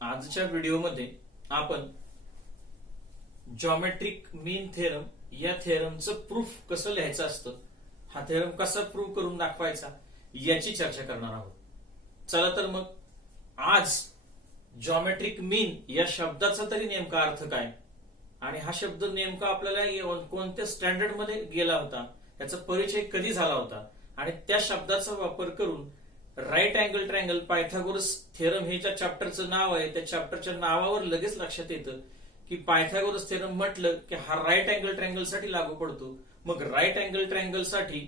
आजच्या व्हिडिओमध्ये आपण जॉमेट्रिक मीन थेरम या थेरमचं प्रूफ कसं लिहायचं असतं, हा थेरम कसा प्रूव्ह करून दाखवायचा याची चर्चा करणार आहोत. चला तर मग आज जॉमेट्रिक मीन या शब्दाचा तरी नेमका अर्थ काय आणि हा शब्द नेमका आपल्याला कोणत्या स्टँडर्ड मध्ये गेला होता, याचा परिचय कधी झाला होता आणि त्या शब्दाचा वापर करून right angle triangle Pythagoras theorem हे ज्या चॅप्टरचं नाव आहे त्या चॅप्टरच्या नावावर लगेच लक्षात येतं की पायथागोरस थेरम म्हटलं की हा राईट अँगल ट्रायंगल साठी लागू पडतो. मग राईट अँगल ट्रायंगल साठी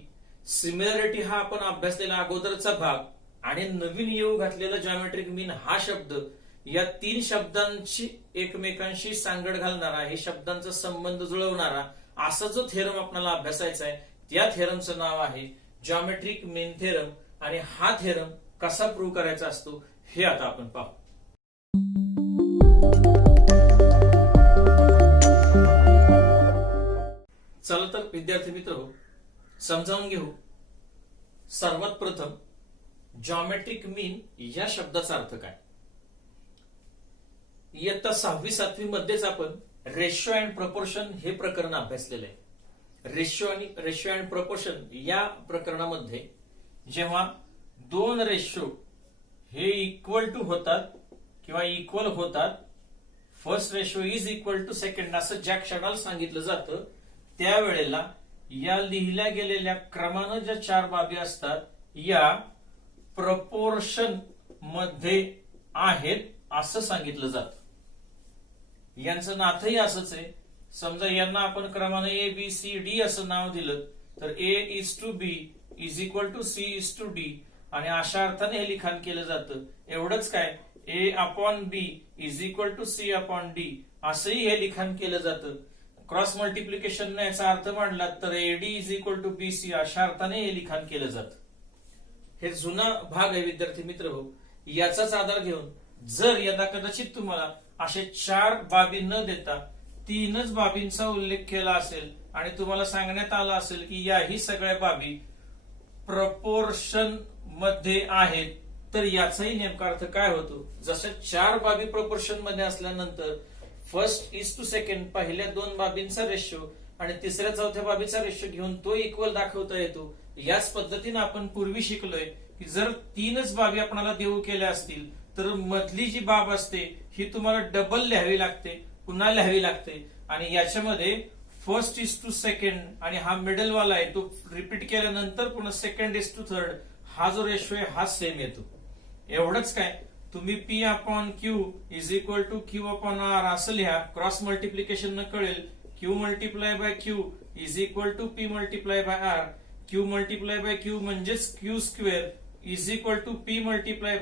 सिमिलॅरिटी हा आपण अभ्यासलेला अगोदरचा भाग आणि नवीन येऊ घातलेला जॉमेट्रिक मीन हा शब्द, या तीन शब्दांची एकमेकांशी सांगड घालणारा, हे शब्दांचा संबंध जुळवणारा असा जो थेरम आपल्याला अभ्यासायचा आहे त्या थेरमचं नाव आहे जॉमेट्रिक मीन थेरम. आणि हा थेरम कसा प्रूव्ह करायचा असतो हे आता आपण पाहू. चला तर विद्यार्थी मित्र समजावून घेऊ. सर्वात प्रथम जॉमेट्रिक मीन या शब्दाचा अर्थ काय. इयत्ता 6वी-7वी मध्येच आपण रेशो अँड प्रपोर्शन हे प्रकरण अभ्यासलेलं आहे. रेशो अँड प्रपोर्शन या प्रकरणामध्ये जेव्हा दोन रेशो हे इक्वल टू होतात किंवा इक्वल होतात, first ratio is equal to second असं ज्या क्षणाला सांगितलं जातं त्यावेळेला या लिहिल्या गेलेल्या क्रमानं ज्या चार बाबी असतात या प्रपोर्शन मध्ये आहेत असं सांगितलं जातं. यांचं नाथही असंच आहे. समजा यांना आपण क्रमानं ए बी सी डी असं नाव दिलं तर A is to B is equal to C is to D आणि अशा अर्थाने हे लिखाण केलं जातं. एवढंच काय, A upon B is equal to C upon D असंही हे लिखाण केलं जातं. क्रॉस मल्टिप्लिकेशन याचा अर्थ मांडला तर AD is equal to B C अशा अर्थाने हे लिखाण केलं जातं. हे जुना भाग आहे विद्यार्थी मित्र हो. याचाच आधार घेऊन जर यदा कदाचित तुम्हाला असे चार बाबी न देता तीनच बाबींचा उल्लेख केला असेल आणि तुम्हाला सांगण्यात आलं असेल की याही सगळ्या बाबी प्रपोर्शन मध्ये आहेत तर याचाही नेमका अर्थ काय होतो. जसं चार बाबी प्रपोर्शन मध्ये असल्यानंतर फर्स्ट इज टू सेकंड पहिल्या दोन बाबींचा रेशो आणि तिसऱ्या चौथ्या बाबीचा रेशो घेऊन तो इक्वल दाखवता येतो. याच पद्धतीने आपण पूर्वी शिकलोय की जर तीनच बाबी आपल्याला देऊ केल्या असतील तर मधली जी बाब असते ही तुम्हाला डबल लिहावी लागते, पुन्हा लिहावी लागते आणि याच्यामध्ये फर्स्ट इज टू सेकंड आणि हा मिडल वाला आहे तो रिपीट केल्यानंतर पुन्हा सेकंड इज टू थर्ड हा जो रेशो आहे हा सेम येतो. एवढंच काय, तुम्ही P upon Q is equal to Q upon R असं लिहा. क्रॉस मल्टिप्लिकेशन न कळेल Q multiply by Q is equal to P multiply by R. Q multiply by Q म्हणजेच Q square is equal to P multiply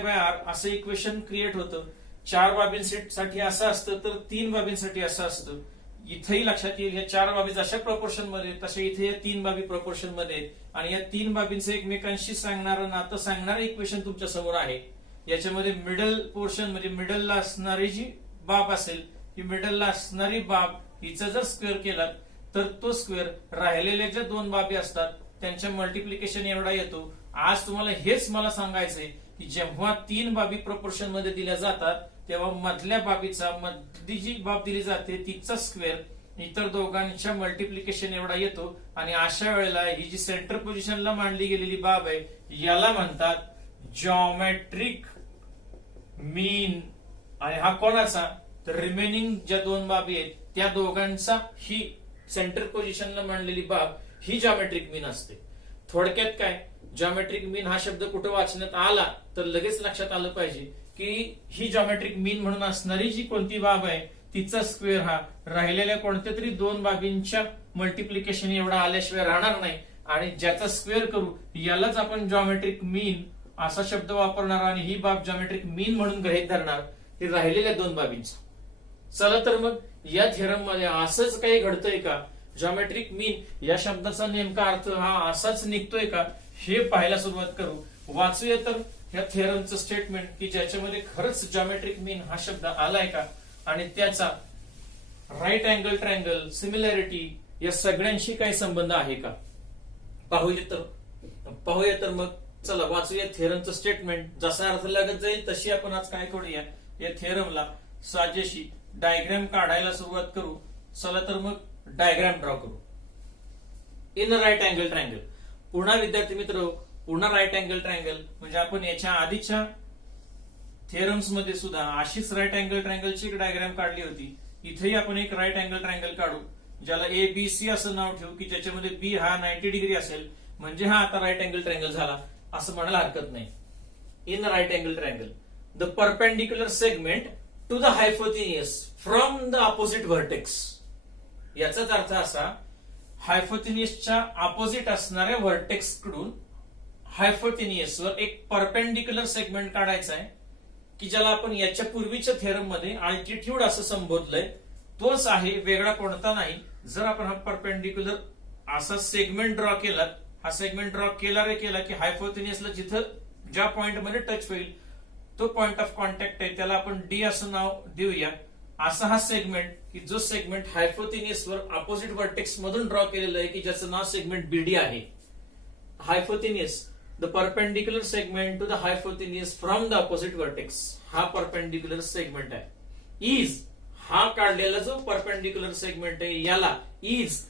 by R असं equation create होतं. चार बाबींसाठी असं असतं तर तीन बाबींसाठी असं असतं. इथेही लक्षात येईल या चार बाबी जशा प्रपोर्शन मध्ये तसे इथे या तीन बाबी प्रपोर्शन मध्ये आहेत आणि या तीन बाबींचं एकमेकांशी सांगणारं नातं सांगणारं इक्वेशन तुमच्या समोर आहे. याच्यामध्ये मिडल पोर्शन म्हणजे मिडलला असणारी जी बाब असेल ही मिडलला असणारी बाब हिचा जर स्क्वेअर केला तर तो स्क्वेअर राहिलेल्या ज्या दोन बाबी असतात त्यांच्या मल्टिप्लिकेशन एवढा येतो. आज तुम्हाला हेच मला सांगायचंय की जेव्हा तीन बाबी प्रपोर्शन मध्ये दिल्या जातात तेव्हा मधल्या बाबीचा, मधली जी बाब दिली जाते तिचा स्क्वेअर इतर दोघांच्या मल्टिप्लिकेशन एवढा येतो आणि अशा वेळेला ही जी सेंटर पोझिशनला मांडली गेलेली बाब आहे याला म्हणतात जॉमेट्रिक मीन. आणि हा कोणाचा, तर रिमेनिंग ज्या दोन बाबी आहेत त्या दोघांचा ही सेंटर पोझिशनला मांडलेली बाब ही जॉमेट्रिक मीन असते. थोडक्यात काय, जॉमेट्रिक मीन हा शब्द कुठे वाचण्यात आला तर लगेच लक्षात आलं पाहिजे की ही जॉमेट्रिक मीन म्हणून असणारी जी कोणती बाब आहे तिचा स्क्वेअर हा राहिलेल्या कोणत्या तरी दोन बाबींच्या मल्टिप्लिकेशन एवढा आल्याशिवाय राहणार नाही आणि ज्याचा स्क्वेअर करू यालाच आपण जॉमेट्रिक मीन असा शब्द वापरणार आणि ही बाब जॉमेट्रिक मीन म्हणून गृहीत धरणार ही राहिलेल्या दोन बाबींचा. चला तर मग या थेरम मध्ये असंच काही घडतंय का, जॉमेट्रिक मीन या शब्दाचा नेमका अर्थ हा असाच निघतोय का हे पाहायला सुरुवात करू. वाचूया तर ह्या थेरमचं स्टेटमेंट की ज्याच्यामध्ये खरंच जॉमेट्रिक मीन हा शब्द आलाय का आणि त्याचा राईट अँगल ट्रायंगल, सिमिलॅरिटी या सगळ्यांशी काही संबंध आहे का पाहूया तर मग चला वाचूया थेरमचं स्टेटमेंट. जसा अर्थ लागत जाईल तशी आपण आज काय करूया, या थेरमला साजेशी डायग्राम काढायला सुरुवात करू. चला तर मग डायग्राम ड्रॉ करू. In right angle triangle. पुन्हा विद्यार्थी मित्र, पुन्हा राईट अँगल ट्रायंगल म्हणजे आपण याच्या आधीच्या थेरम्स मध्ये सुद्धा अशीच राईट अँगल ट्रायंगलची एक डायग्राम काढली होती. इथेही आपण एक राईट अँगल ट्रायंगल काढू, ज्याला ABC असं नाव ठेवू, की ज्याच्यामध्ये B हा 90 डिग्री असेल, म्हणजे हा आता राईट अँगल ट्रायंगल झाला असं म्हणायला हरकत नाही. In right angle triangle the perpendicular segment to the hypotenuse from the opposite vertex. याचाच अर्थ असा, हायपोथिनियसच्या अपोजिट असणाऱ्या व्हर्टेक्स कडून हायपोथिनियस वर एक परपेंडिक्युलर सेगमेंट काढायचा आहे, की ज्याला आपण याच्या पूर्वीच्या थेरम मध्ये अल्टिट्यूड असं संबोधलंय. तोच आहे, वेगळा कोणता नाही. जर आपण हा परपेंडिक्युलर असा सेगमेंट ड्रॉ केला, हा सेगमेंट ड्रॉ केला की हायपोथिनियसला जिथं ज्या पॉइंट मध्ये टच होईल तो पॉइंट ऑफ कॉन्टॅक्ट आहे, त्याला आपण D असं नाव देऊया. असा हा सेगमेंट, की जो सेगमेंट हायपोथिनियसवर अपोजिट व्हर्टेक्स मधून ड्रॉ केलेला आहे, की ज्याचं नाव सेगमेंट BD आहे. Hypotenuse the perpendicular segment to the hypotenuse from the opposite vertex, हा परपेंडिक्युलर सेगमेंट आहे. इज हा काढलेला जो परपेंडिक्युलर सेगमेंट आहे, याला इज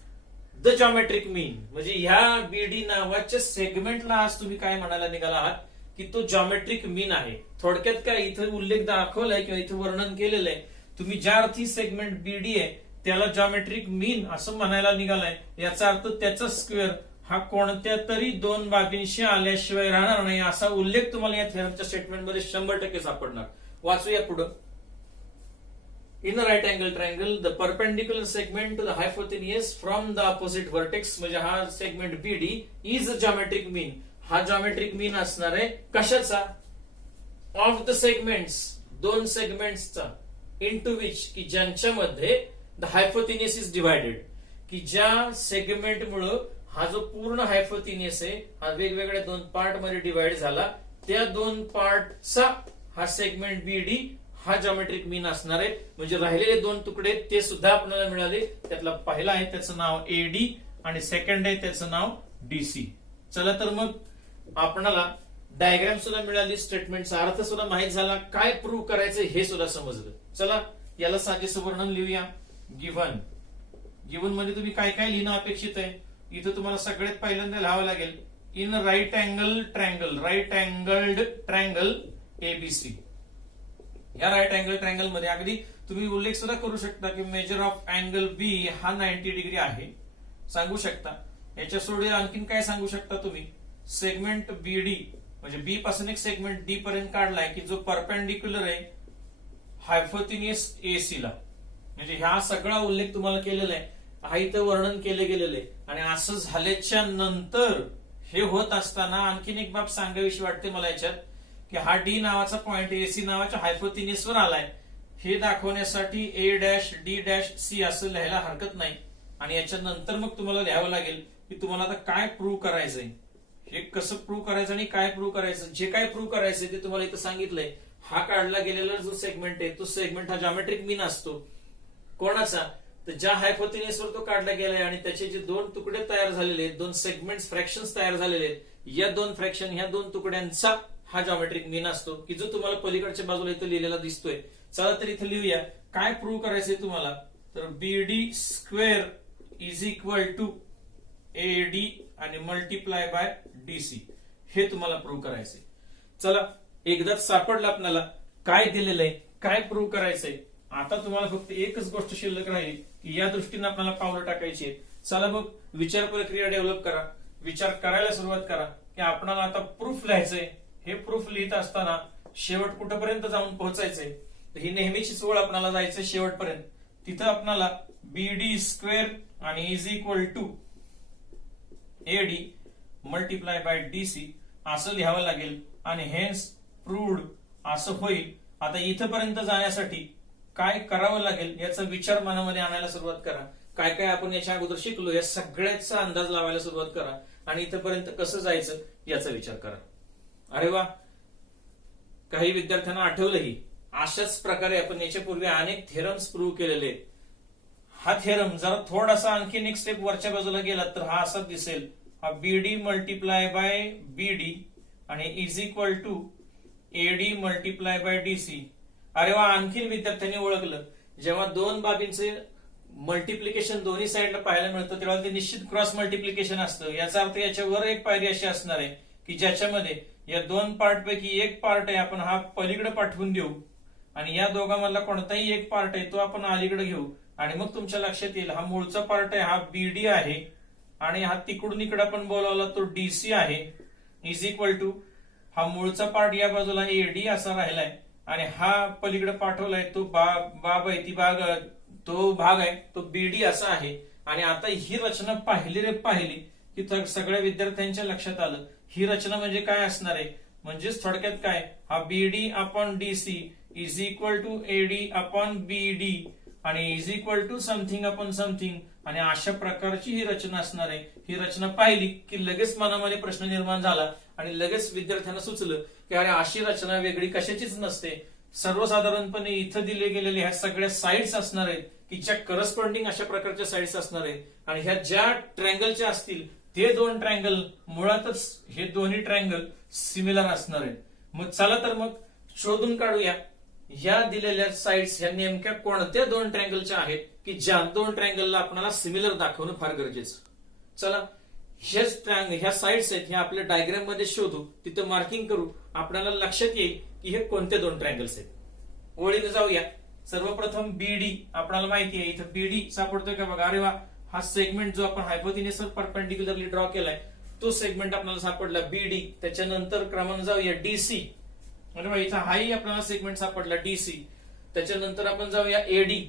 द जॉमेट्रिक मीन, म्हणजे ह्या BD नावाच्या सेगमेंटला आज तुम्ही काय म्हणायला निघाला आहात, की तो जॉमेट्रिक मीन आहे. थोडक्यात काय इथं उल्लेख दाखवलाय किंवा इथं वर्णन केलेलं आहे, तुम्ही ज्या अर्थी सेगमेंट BD आहे त्याला जॉमेट्रिक मीन असं म्हणायला निघालाय. याचा अर्थ त्याचा स्क्वेअर हा कोणत्या तरी दोन बाबींशी आल्याशिवाय राहणार नाही, असा उल्लेख तुम्हाला या थेरमच्या स्टेटमेंटमध्ये 100% सापडणार. वाचूया पुढं. In a right angle triangle the perpendicular segment to the hypotenuse from the opposite vertex, म्हणजे हा segment BD is a geometric mean. हा जॉमेट्रिक मीन असणार आहे कशाचा, ऑफ द सेगमेंट्स, दोन सेगमेंट्सचा, इनटू विच, की ज्यांच्यामध्ये द हायपोथिनियस इज डिवायडेड, की ज्या सेगमेंट मुळे हा जो पूर्ण हायपोथिनियस आहे हा वेगवेगळ्या दोन पार्ट मध्ये डिवाइड झाला, त्या दोन पार्टचा हा सेगमेंट BD हा जॉमेट्रिक मीन असणार आहे. म्हणजे राहिलेले दोन तुकडे ते सुद्धा आपल्याला मिळाले. त्यातला पहिला आहे त्याचं नाव AD आणि सेकंड आहे त्याचं नाव DC. चला तर मग आपणाला डायग्राम सुद्धा मिळाली, स्टेटमेंटचा अर्थ सुद्धा माहित झाला, काय प्रूव्ह करायचं हे सुद्धा समजलं. चला याला साजेसं वर्णन लिहूया. गिव्हन. गिव्हन मध्ये तुम्ही काय काय लिहिणं अपेक्षित आहे, इथं तुम्हाला सगळ्यात पहिल्यांदा लिहावं लागेल in right angle triangle, right angled triangle ABC. या राईट अँगल ट्रायंगल मध्ये अगदी तुम्ही उल्लेख सुद्धा करू शकता की मेजर ऑफ अँगल B हा 90 डिग्री आहे सांगू शकता. याच्या सोडून आणखीन काय सांगू शकता तुम्ही, सेगमेंट BD म्हणजे B पासून एक सेगमेंट D पर्यंत काढलाय, की जो परपेंडिक्युलर आहे हायपोथिनियस AC ला. म्हणजे हा सगळा उल्लेख तुम्हाला केलेला आहे, हा इथं वर्णन केले गेलेले. आणि असं झाल्याच्या नंतर हे होत असताना आणखीन एक बाब सांगावीशी वाटते मला याच्यात, की हा D नावाचा पॉइंट AC नावाच्या हायपोथिनियस वर आलाय, हे दाखवण्यासाठी A', D', C असं लिहायला हरकत नाही. आणि याच्या नंतर मग तुम्हाला लिहावं लागेल की तुम्हाला आता काय प्रूव्ह करायचंय, हे कसं प्रूव्ह करायचं आणि काय प्रूव्ह करायचं. जे काय प्रूव्ह करायचंय ते तुम्हाला इथं सांगितलंय. हा काढला गेलेला जो सेगमेंट आहे तो सेगमेंट हा जॉमेट्रिक मीन असतो. कोणाचा, तर ज्या हायपोथिनियसवर तो काढला गेलाय आणि त्याचे जे दोन तुकडे तयार झालेले आहेत, दोन सेगमेंट्स फ्रॅक्शन्स तयार झालेले आहेत, या दोन फ्रॅक्शन ह्या दोन तुकड्यांचा हा जॉमेट्रिक मीन असतो, की जो तुम्हाला पलीकडच्या बाजूला इथं लिहिलेला दिसतोय. चला तर इथं लिहूया काय प्रूव्ह करायचंय तुम्हाला. तर BD square is equal to AD आणि मल्टिप्लाय बाय DC, हे तुम्हाला प्रूव्ह करायचंय. चला एकदाच सापडलं आपल्याला काय दिलेलं आहे, काय प्रूव्ह करायचंय. आता तुम्हाला फक्त एकच गोष्ट शिल्लक राहील की या दृष्टीने आपल्याला पावलं टाकायची आहेत. चला मग विचार प्रक्रिया डेव्हलप करा, विचार करायला सुरुवात करा की आपल्याला आता प्रूफ लिहायचंय. हे प्रूफ लिहित असताना शेवट कुठपर्यंत जाऊन पोहोचायचंय, तर ही नेहमीचीच ओळ आपल्याला जायचंय शेवटपर्यंत. तिथं आपल्याला BD स्क्वेअर आणि is equal to AD multiply by DC असं लिहावं लागेल आणि हेन्स प्रूव्ड असं होईल. आता इथपर्यंत जाण्यासाठी काय करावं लागेल याचा विचार मनामध्ये आणायला सुरुवात करा. काय काय आपण याच्या अगोदर शिकलो या सगळ्याचा अंदाज लावायला सुरुवात करा आणि इथपर्यंत कसं जायचं याचा विचार करा. अरे वा, काही विद्यार्थ्यांना आठवलंही. अशाच प्रकारे आपण याच्यापूर्वी अनेक थेरम्स प्रूव्ह केलेले आहेत. हा थेरम जरा थोडासा आणखीन एक स्टेप वरच्या बाजूला गेला तर हा असा दिसेल, हा BD मल्टिप्लाय बाय BD आणि is equal to AD multiply by DC. अरे वा, आणखीन विद्यार्थ्यांनी ओळखलं. जेव्हा दोन बाबींचे मल्टिप्लिकेशन दोन्ही साईडला पाहायला मिळतं तेव्हा ते निश्चित क्रॉस मल्टिप्लिकेशन असतं. याचा अर्थ याच्यावर एक पायरी अशी असणार आहे की ज्याच्यामध्ये या दोन पार्ट पैकी एक पार्ट आहे आपण हा पलीकडे पाठवून देऊ आणि या दोघांमधला कोणताही एक पार्ट आहे तो आपण अलीकडे घेऊ आणि मग तुमच्या लक्षात येईल हा मूळचा पार्ट आहे हा बीडी आहे आणि हा तिकडून इकडे आपण बोलावला तो डीसी आहे. इज इक्वल टू हा मूळचा पार्ट या बाजूला एडी असा राहिलाय आणि हा पलीकडे पाठवलाय तो बाब आहे ती तो भाग आहे तो बीडी असा आहे. आणि आता ही रचना पाहिली की सगळ्या विद्यार्थ्यांच्या लक्षात आलं ही रचना म्हणजे काय असणार आहे. म्हणजेच थोडक्यात काय, हा BD upon DC is equal to AD upon BD आणि is equal to something upon something आणि अशा प्रकारची ही रचना असणार आहे. ही रचना पाहिली की लगेच मनामध्ये प्रश्न निर्माण झाला आणि लगेच विद्यार्थ्यांना सुचलं की अरे अशी रचना वेगळी कशाचीच नसते. सर्वसाधारणपणे इथं दिले गेलेले ह्या सगळ्या साइड्स असणार आहेत की ज्या करस्पॉन्डिंग अशा प्रकारच्या साइड्स असणार आहेत आणि ह्या ज्या ट्रँगलच्या असतील ते दोन ट्रँगल मुळातच हे दोन्ही ट्रँगल सिमिलर असणार आहेत. मग चला तर मग शोधून काढूया या दिलेल्या साइड्स ह्या नेमक्या कोणत्या दोन ट्रँगलच्या आहेत की ज्या दोन ट्रँगलला आपल्याला सिमिलर दाखवणं फार गरजेचं. चला ह्या साइड्स आहेत ह्या आपल्या डायग्राम मध्ये शोधू, तिथं मार्किंग करू, आपल्याला लक्षात येईल की हे कोणते दोन ट्रँगल्स आहेत. ओळीने जाऊया. सर्वप्रथम बीडी आपल्याला माहिती आहे इथं बीडी सापडतोय का बघा. अरे वा, हा सेगमेंट जो आपण हायपोथिनियसवर परपेंडिक्युलरली ड्रॉ केलाय तो सेगमेंट आपल्याला सापडला बीडी. त्याच्यानंतर क्रमांक जाऊया डीसी. अरे वा, इथं हाही आपल्याला सेगमेंट सापडला डीसी. त्याच्यानंतर आपण जाऊया एडी.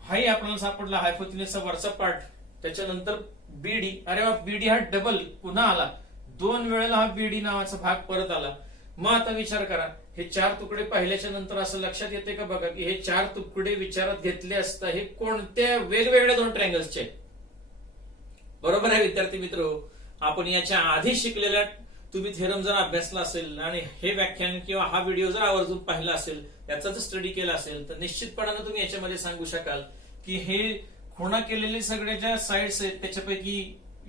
हाही आपल्याला सापडला हायपोथिनियसचा वरचा पार्ट. त्याच्यानंतर बीडी. अरे वा, बीडी हा डबल पुन्हा आला, दोन वेळेला हा बीडी नावाचा भाग परत आला. मग आता विचार करा, हे चार तुकडे पाहिल्याच्या नंतर असं लक्षात येते का बघा की हे चार तुकडे विचारात घेतले असता हे कोणत्या वेगवेगळ्या दोन ट्रँगल्सचे. बरोबर आहे विद्यार्थी मित्र. आपण याच्या आधी शिकलेल्या तुम्ही थेरम जर अभ्यासला असेल आणि हे व्याख्यान किंवा हा व्हिडिओ जर आवर्जून पाहिला असेल याचा जर स्टडी केला असेल तर निश्चितपणाने तुम्ही याच्यामध्ये सांगू शकाल की हे खुणा केलेले सगळे ज्या साइड्स आहेत त्याच्यापैकी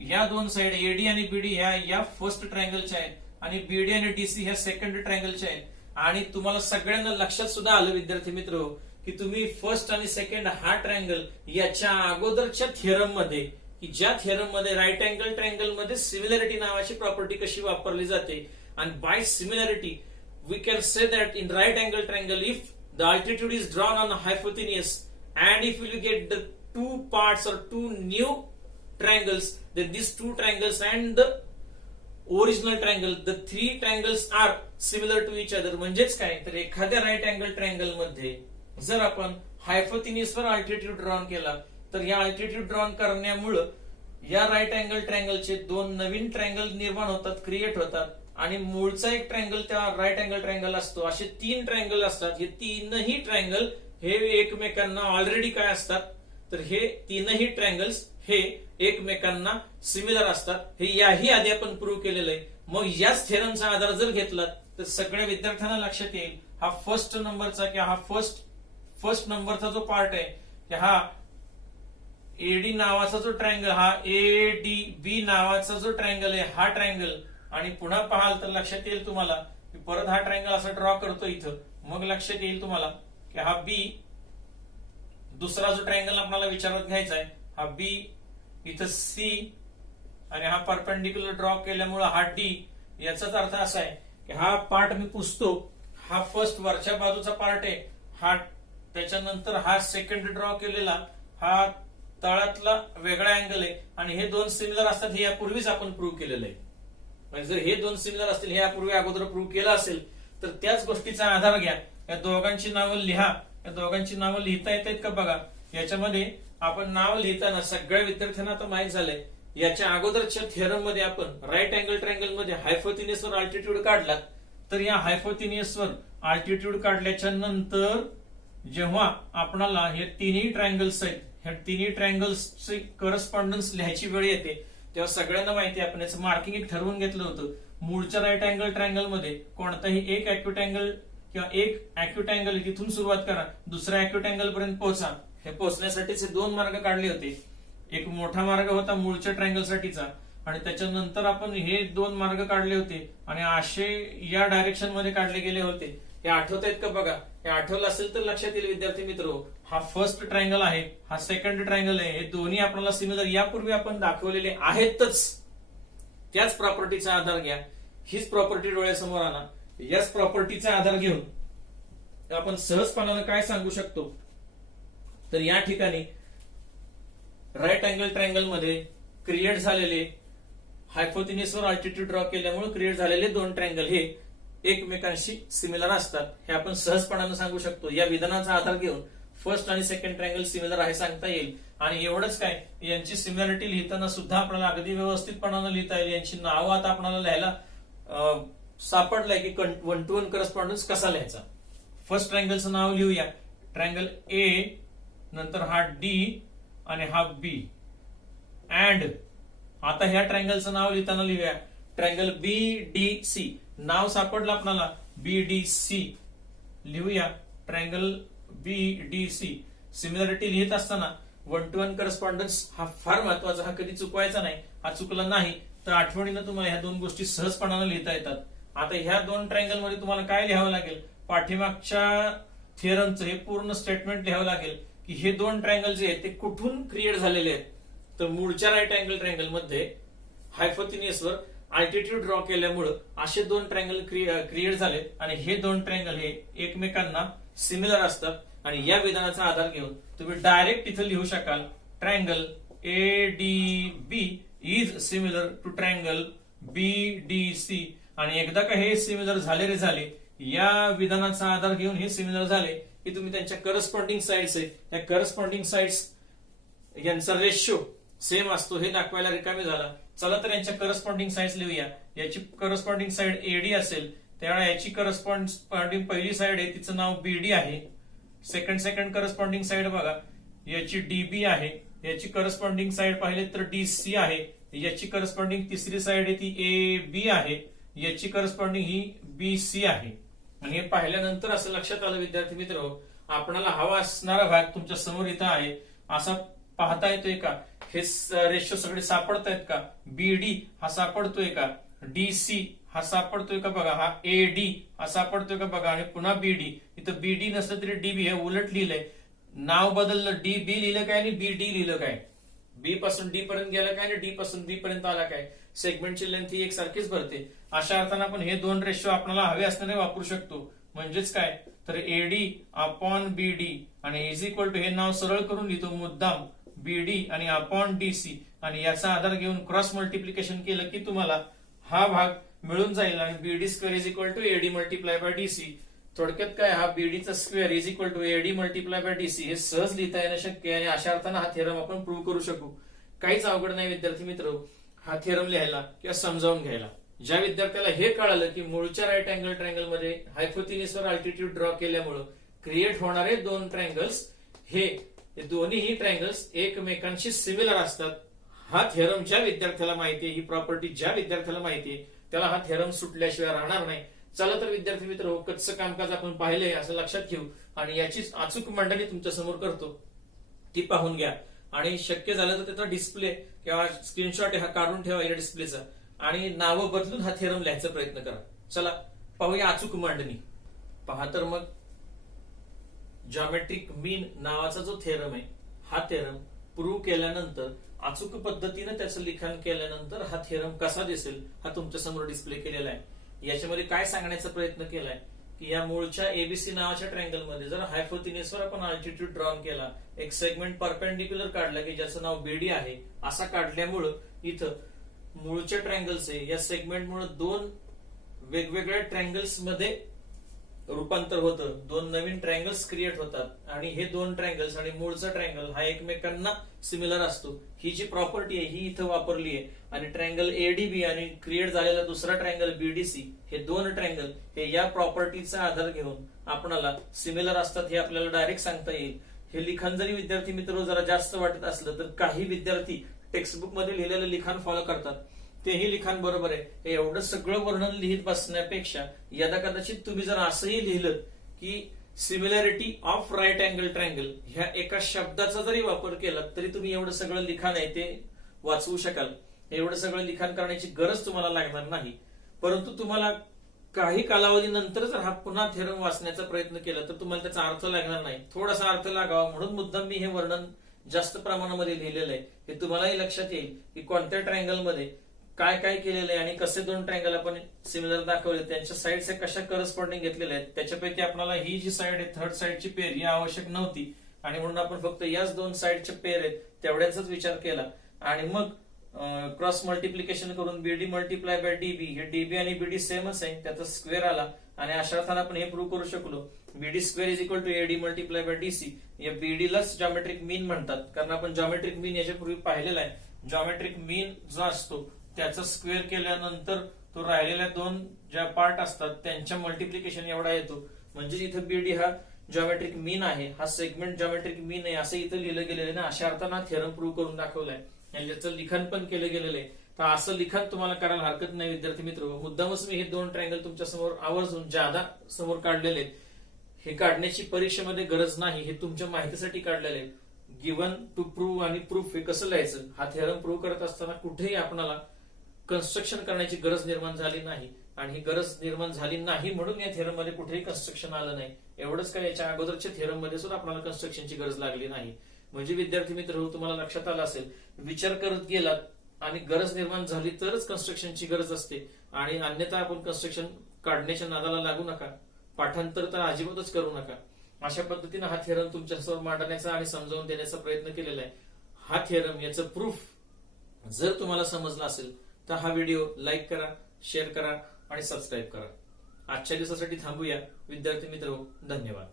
या दोन साइड एडी आणि बीडी ह्या या फर्स्ट ट्रँगलच्या आहेत आणि बीडी आणि डीसी ह्या सेकंड ट्रँगलच्या आहेत. आणि तुम्हाला सगळ्यांना लक्षात सुद्धा आलं विद्यार्थी मित्र की तुम्ही फर्स्ट आणि सेकंड हा ट्रँगल याच्या अगोदरच्या थिअरम मध्ये की ज्या थिअरम मध्ये राईट अँगल ट्रँगल मध्ये सिमिलॅरिटी नावाची प्रॉपर्टी कशी वापरली जाते. आणि by similarity we can say that in right angle triangle if the altitude is drawn on hypotenuse and if you get the two parts or two new triangles, then these two triangles and the original triangle, the three triangles are similar to each other. म्हणजेच काय तर एखाद्या right angle triangle मध्ये जर आपण हायपोथिनियस वर altitude drawn केला तर या अल्टिट्यूड ड्रॉन करण्यामुळे या राईट अँगल ट्रँगलचे दोन नवीन ट्रँगल निर्माण होतात, क्रिएट होतात आणि मूळचा एक ट्रँगल त्या राईट अँगल ट्रँगल असतो. असे तीन ट्रँगल असतात. हे तीनही ट्रँगल हे एकमेकांना ऑलरेडी काय असतात तर हे तीनही ट्रँगल्स हे एकमेकांना सिमिलर असतात. हे याही आधी आपण प्रूव्ह केलेलं आहे. मग याच थेरमचा आधार जर घेतला तर सगळ्या विद्यार्थ्यांना लक्षात येईल हा फर्स्ट नंबरचा किंवा हा फर्स्ट नंबरचा जो पार्ट आहे हा एडी नावाचा जो ट्रँगल हा एडीबी नावाचा जो ट्रँगल आहे हा ट्रँगल. आणि पुन्हा पाहाल तर लक्षात येईल तुम्हाला की परत हा ट्रँगल असा ड्रॉ करतो इथं. मग लक्षात येईल तुम्हाला की हा बी दुसरा जो ट्रँगल आपल्याला विचारात घ्यायचा आहे हा बी, इथं सी आणि हा परपेंडिक्युलर ड्रॉ केल्यामुळे हा डी. याचाच अर्थ असा आहे की हा पार्ट मी पुसतो, हा फर्स्ट वरच्या बाजूचा पार्ट आहे हा, त्याच्यानंतर हा सेकंड ड्रॉ केलेला हा तळातला वेगळा अँगल आहे आणि हे दोन सिमिलर असतात हे यापूर्वीच आपण प्रूव्ह केलेलं आहे. म्हणजे जर हे दोन सिमिलर असतील हे यापूर्वी अगोदर प्रूव्ह केलं असेल तर त्याच गोष्टीचा आधार घ्या. या दोघांची नावं लिहा. या दोघांची नावं लिहिता येतात का बघा. याच्यामध्ये आपण नाव लिहिताना सगळ्या विद्यार्थ्यांना आता माहित झालंय याच्या अगोदरच्या थिअरम मध्ये आपण राईट अँगल ट्रँगल मध्ये हायपोथिनियसवर अल्टिट्यूड काढला तर या हायपोथिनियसवर अल्टिट्यूड काढल्याच्या नंतर जेव्हा आपणाला हे तिन्ही ट्रँगल्स आहेत ह्या तिन्ही ट्रँगल्सचे करस्पॉन्डन्स लिहायची वेळ येते तेव्हा सगळ्यांना माहिती आपण याचं मार्किंग एक ठरवून घेतलं होतं. मूळच्या राईट अँगल ट्रँगल मध्ये कोणताही एक अॅक्युट अँगल किंवा एक अॅक्युट अँगल तिथून सुरुवात करा, दुसऱ्या अॅक्युट अँगल पर्यंत पोहोचा. हे पोहोचण्यासाठीचे दोन मार्ग काढले होते. एक मोठा मार्ग होता मूळच्या ट्रँगल साठीचा आणि त्याच्यानंतर आपण हे दोन मार्ग काढले होते आणि असे या डायरेक्शन मध्ये काढले गेले होते. हे आठवत आहेत का बघा? हे आठवलं असेल तर लक्षात येईल विद्यार्थी मित्र. हा फर्स्ट ट्रायंगल आहे, हा सेकंड ट्रायंगल आहे. हे दोन्ही आपल्याला सिमिलर यापूर्वी आपण दाखवलेले आहेतच. त्याच प्रॉपर्टीचा आधार घ्या, हीच प्रॉपर्टी डोळ्यासमोर आणा. याच प्रॉपर्टीचा आधार घेऊन आपण सहजपणाने काय सांगू शकतो, तर या ठिकाणी राईट अँगल ट्रायंगल मध्ये क्रिएट झालेले हायपोथिनिसवर अल्टिट्यूड ड्रॉ केल्यामुळे क्रिएट झालेले दोन ट्रायंगल हे एकमेकांशी सिमिलर असतात, हे आपण सहजपणाने सांगू शकतो. या विधानाचा आधार घेऊन फर्स्ट आणि सेकंड ट्रायंगल सिमिलर आहे सांगता येईल. आणि एवढंच काय, यांची सिमिलरिटी लिहिताना सुद्धा आपल्याला अगदी व्यवस्थितपणाने लिहिता येईल. यांची नावं आता आपल्याला लिहायला सापडलंय की 1 to 1 करस्पॉन्डन्स कसा लिहायचा. फर्स्ट ट्रायंगलचं नाव लिहूया, ट्रायंगल ए, नंतर हा डी आणि हा बी. अँड आता ह्या ट्रायंगलचं नाव लिहिताना लिहूया, ट्रायंगल बी डी सी. नाव सापडलं आपल्याला, बी डी सी लिहूया, triangle B D C. Similarity लिहित असताना 1 to 1 करस्पॉन्डन्स हा फार महत्वाचा, हा कधी चुकवायचा नाही. हा चुकला नाही तर आठवणीनं तुम्हाला ह्या दोन गोष्टी सहजपणाने लिहिता येतात. आता ह्या दोन ट्रायंगल मध्ये तुम्हाला काय लिहावं लागेल, पाठीमागच्या थिअरमचं हे पूर्ण स्टेटमेंट लिहावं लागेल की हे दोन ट्रायंगल जे आहेत ते कुठून क्रिएट झालेले आहेत. तर मूळच्या राईट अँगल ट्रायंगल मध्ये हायपोथिनियसवर अल्टिट्यूड ड्रॉ केल्यामुळे असे दोन ट्रायंगल क्रिएट झाले आणि हे दोन ट्रायंगल हे एकमेकांना सिमिलर असतात. आणि या विधानाचा आधार घेऊन तुम्ही डायरेक्ट इथे लिहू शकाल, triangle A D B is similar to triangle B D C. आणि एकदा का हे सिमिलर झाले रे झाले, या विधानाचा आधार घेऊन हे सिमिलर झाले की तुम्ही त्यांच्या करस्पॉन्डिंग साइड्स आहे, त्या करस्पॉन्डिंग साइड्स यांचा रेशो सेम असतो हे दाखवायला रिकामी झाला. चला तर यांच्या करस्पॉन्डिंग साइड्स लिहूया. याची करस्पॉन्डिंग साइड एडी असेल, त्यावेळेला याची करस्पॉन्डिंग पहिली साइड आहे तिचं नाव बीडी आहे. सेकंड करस्पॉन्डिंग साइड बघा, याची डीबी आहे. याची करस्पॉन्डिंग साइड पाहिले तर डीसी आहे. याची करस्पॉन्डिंग तिसरी साइड आहे ती ए बी आहे. याची करस्पॉन्डिंग ही बी सी आहे. आणि हे पाहिल्यानंतर असं लक्षात आलं विद्यार्थी मित्र, आपल्याला हवा असणारा भाग तुमच्या समोर इथं आहे, असा पाहता येतोय का, हे रेशो सगळे सापडतायत का, बीडी हा सापडतोय का, डीसी हा सापडतोय का बघा, हा एडी हा सापडतोय का बघा, आणि पुन्हा बीडी. इथं बीडी नसलं तरी डीबी हे उलट लिहिलंय, नाव बदललं, डी बी लिहिलं काय आणि बी डी लिहिलं काय, बी पासून डी पर्यंत गेलं काय आणि डी पासून बी पर्यंत आला काय, सेगमेंटची लेंथ ही एकसारखीच भरते. अशा अर्थानं आपण हे दोन रेशो आपल्याला हवे असणारे वापरू शकतो. म्हणजेच काय, तर एडी अपॉन बीडी आणि इज इक्वल टू, हे नाव सरळ करून लिहितो मुद्दाम, बीडी आणि अपॉन डीसी. आणि याचा आधार घेऊन क्रॉस मल्टिप्लिकेशन केलं की तुम्हाला हा भाग मिळून जाईल. आणि BD square is equal to AD multiply by DC. थोडक्यात काय, हा बीडीचा square is equal to AD multiply by DC हे सहज लिहिता येणं शक्य आहे. आणि अशा अर्थानं हा थेरम आपण प्रूव्ह करू शकू. काहीच अवघड नाही विद्यार्थी मित्र हा थेरम लिहायला किंवा समजावून घ्यायला. ज्या विद्यार्थ्याला हे कळालं की मूळच्या राईट अँगल ट्रायंगल मध्ये हायपोथिनिसवर अल्टिट्यूड ड्रॉ केल्यामुळे क्रिएट होणारे दोन ट्रायंगल्स हे दोन्हीही ट्रायंगल्स एकमेकांशी सिमिलर असतात, हा थेरम ज्या विद्यार्थ्याला माहितीये, ही प्रॉपर्टी ज्या विद्यार्थ्याला माहितीये, त्याला हा थेरम सुटल्याशिवाय राहणार नाही. चला तर विद्यार्थी मित्र, कच्चं कामकाज आपण पाहिलंय असं लक्षात घेऊ आणि याची अचूक मांडणी तुमच्या समोर करतो, ती पाहून घ्या. आणि शक्य झालं तर त्याचा डिस्प्ले किंवा स्क्रीनशॉट हा काढून ठेवा या डिस्प्लेचा आणि नावं बदलून हा थेरम लिहायचा प्रयत्न करा. चला पाहूया अचूक मांडणी. पहा तर मग, जॉमेट्रिक मीन नावाचा जो थेरम आहे, हा थेरम प्रूव्ह केल्यानंतर अचूक पद्धतीने त्याचं लिखाण केल्यानंतर हा थेरम कसा दिसेल हा तुमच्या समोर डिस्प्ले केलेला आहे. याच्यामध्ये काय सांगण्याचा प्रयत्न केलाय की या मूळच्या एबीसी नावाच्या ट्रायंगल मध्ये जर हायपोथिनिसवर आपण अल्टिट्यूड ड्रॉन केला, एक सेगमेंट परपेंडिक्युलर काढला की ज्याचं नाव बीडी आहे, असा काढल्यामुळं इथं मूळच्या ट्रायंगल्स आहे या सेगमेंटमुळे दोन वेगवेगळ्या ट्रायंगल्स मध्ये रूपांतर होतं, दोन नवीन ट्रायंगल्स क्रिएट होतात आणि हे दोन ट्रायंगल्स आणि मूळचा ट्रायंगल हा एकमेकांना सिमिलर असतो. ही जी प्रॉपर्टी आहे ही इथं वापरली आहे. आणि ट्रायंगल एडीबी आणि क्रिएट झालेला दुसरा ट्रायंगल बीडीसी हे दोन ट्रायंगल हे या प्रॉपर्टीचा आधार घेऊन आपल्याला सिमिलर असतात हे आपल्याला डायरेक्ट सांगता येईल. हे लिखाण जरी विद्यार्थी मित्र जरा जास्त वाटत असलं तर काही विद्यार्थी टेक्स्टबुक मध्ये लिहिलेलं लिखाण फॉलो करतात, तेही लिखाण बरोबर आहे. हे एवढं सगळं वर्णन लिहित बसण्यापेक्षा यदा कदाचित तुम्ही जर असंही लिहिलं की similarity of right angle triangle ह्या एका शब्दाचा जरी वापर केला तरी तुम्ही एवढं सगळं लिखाण आहे ते वाचवू शकाल. हे एवढं सगळं लिखाण करण्याची गरज तुम्हाला लागणार नाही. परंतु तुम्हाला काही कालावधीनंतर जर हा पुन्हा थेरम वाचण्याचा प्रयत्न केला तर तुम्हाला त्याचा अर्थ लागणार नाही, थोडासा अर्थ लागावा म्हणून मुद्दाम मी हे वर्णन जास्त प्रमाणामध्ये लिहिलेलं आहे. हे तुम्हालाही लक्षात येईल की कोणत्या ट्रायंगल मध्ये काय काय केलेलं आहे आणि कसे दोन ट्रायंगल आपण सिमिलर दाखवले, त्यांच्या साईड्स कशा करस्पॉन्डिंग घेतलेल्या आहेत. त्याच्यापैकी आपल्याला ही जी साईड आहे थर्ड साईडची पेर ही आवश्यक नव्हती आणि म्हणून आपण फक्त याच दोन साईडच्या पेर आहेत तेवढ्याचाच विचार केला आणि मग क्रॉस मल्टिप्लिकेशन करून बीडी मल्टिप्लाय बाय डीबी, हे डीबी आणि बीडी सेमच आहे त्याचा स्क्वेअर आला आणि अशा अर्थाने आपण हे प्रूव्ह करू शकलो BD square is equal to AD multiply by DC. या बीडीलाच जॉमेट्रिक मीन म्हणतात कारण आपण जॉमेट्रिक मीन याच्यापूर्वी पाहिलेला आहे. जॉमेट्रिक मीन जो असतो त्याचा स्क्वेअर केल्यानंतर तो राहिलेल्या दोन ज्या पार्ट असतात त्यांच्या मल्टिप्लिकेशन एवढा येतो. म्हणजे इथं बीडी हा जॉमेट्रिक मीन आहे, हा सेगमेंट जॉमेट्रिक मीन आहे असं इथं लिहिलं गेलेलं आहे ना. अशा अर्थानं थेरम प्रूव्ह करून दाखवलाय आणि ज्याचं लिखाण पण केलं गेलेलं आहे. तर असं लिखाण तुम्हाला करायला हरकत नाही विद्यार्थी मित्र. मुद्दामच मी हे दोन ट्रायंगल तुमच्या समोर आवर्जून ज्यादा समोर काढलेले आहेत. हे काढण्याची परीक्षेमध्ये गरज नाही, हे तुमच्या माहितीसाठी काढलेले आहे. गिव्हन टू प्रूव्ह आणि प्रूफ हे कसं लिहायचं, हा थेरम प्रूव्ह करत असताना कुठेही आपल्याला कन्स्ट्रक्शन करण्याची गरज निर्माण झाली नाही आणि ही गरज निर्माण झाली नाही म्हणून या थेरम मध्ये कुठेही कन्स्ट्रक्शन आलं नाही. एवढंच काय, याच्या अगोदरच्या थेरम मध्ये सुद्धा आपल्याला कन्स्ट्रक्शनची गरज लागली नाही. म्हणजे विद्यार्थी मित्र तुम्हाला लक्षात आलं असेल, विचार करत गेलात आणि गरज निर्माण झाली तरच कन्स्ट्रक्शनची गरज असते आणि अन्यथा आपण कन्स्ट्रक्शन काढण्याच्या नादाला लागू नका, पाठांतर तर अजिबातच करू नका. अशा पद्धतीने हा थेरम तुमच्यासमोर मांडण्याचा आणि समजावून देण्याचा प्रयत्न केलेला आहे. हा थेरम याचं प्रूफ जर तुम्हाला समजला असेल तर हा व्हिडिओ लाईक करा, शेअर करा आणि सबस्क्राईब करा. आजच्या दिवसासाठी थांबूया विद्यार्थी मित्र. धन्यवाद.